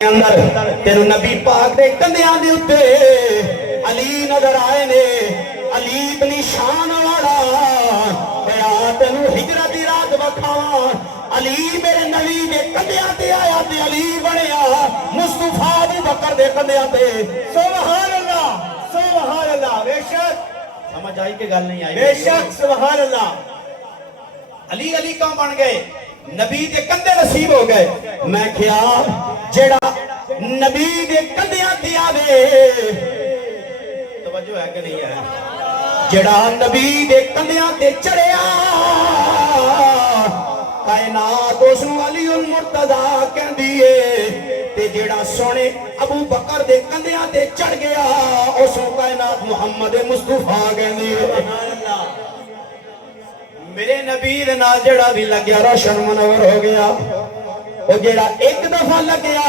اندر تینو نبی پاک دے کندیاں دے اتے علی نظر آئے نے، علی اتنی شان والا پیا تینو ہجرت دی رات بکھاواں، علی میرے نبی دے کندیاں تے آیا تے علی بنیا مصطفیٰ ابو بکر دے کندیاں تے۔ سبحان اللہ، سبحان اللہ، بے شک سمجھ آئی کہ گل نہیں آئی؟ بے شک سبحان اللہ۔ علی علی کہاں بن گئے؟ نبی دے کندے نصیب ہو گئے۔ میں کیا جڑا نبی دے کندیاں تے آوے، توجہ ہے کہ نہیں ہے؟ جڑا نبی دے کندیاں تے چڑھیا کائنات اس نوں علی المرتضیٰ کہندی ہے، تے جڑا سونے ابو بکر دے کندیاں تے چڑھ گیا اس نوں کائنات محمد مصطفیٰ کہندی ہے۔ میرے نبی دے نال جڑا بھی لگیا روشن منور ہو گیا، وہ جڑا ایک دفعہ لگیا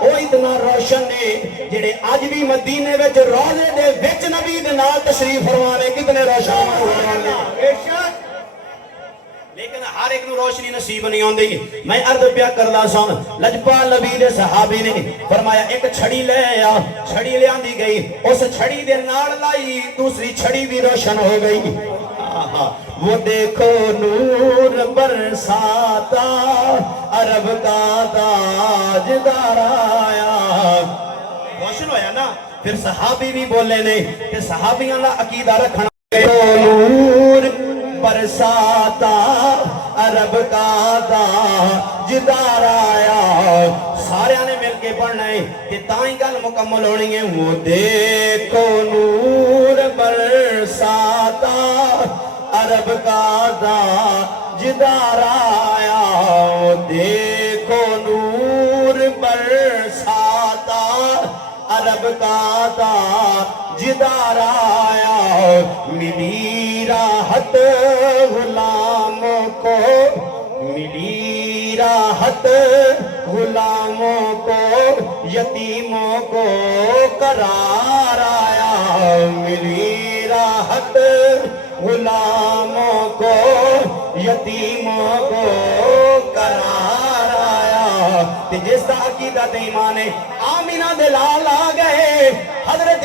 وہ اتنا روشن نے جڑے آج بھی مدینے وچ روزے دے وچ نبی دے نال تشریف فرمانے کتنے روشن ہونے۔ بے شک لیکن ہر ایک نو روشنی نصیب نہیں ہوندی۔ میں عرض پیا کردا سن، لجپال نبی دے صحابی نے فرمایا ایک چھڑی لے آ، چھڑی لے آندی گئی، اس چھڑی دے نال لائی دوسری چھڑی بھی روشن ہو گئی۔ وہ دیکھو نور برساتا عرب کا تاجدار آیا، روشن ہویا نا۔ پھر صحابی بھی بولے نے کہ صحابیاں دا عقیدہ رکھنا، نور برساتا عرب کا تاجدار آیا، سارے نے مل کے پڑھنا ہے کہ تائیں گل مکمل ہونی ہے۔ وہ دیکھو نور برساتا عرب کا تاجدار آیا، وہ دیکھو نور برساتا عرب کا تاجدار آیا، ملی راحت غلاموں کو، ملی راحت غلاموں کو، یتیموں کو قرار آیا، ملی راحت غلاموں کو، یتیموں کو قرار آیا۔ جس کا عقیدہ تے ایمان ہے آمینہ دے لال آ گئے، حضرت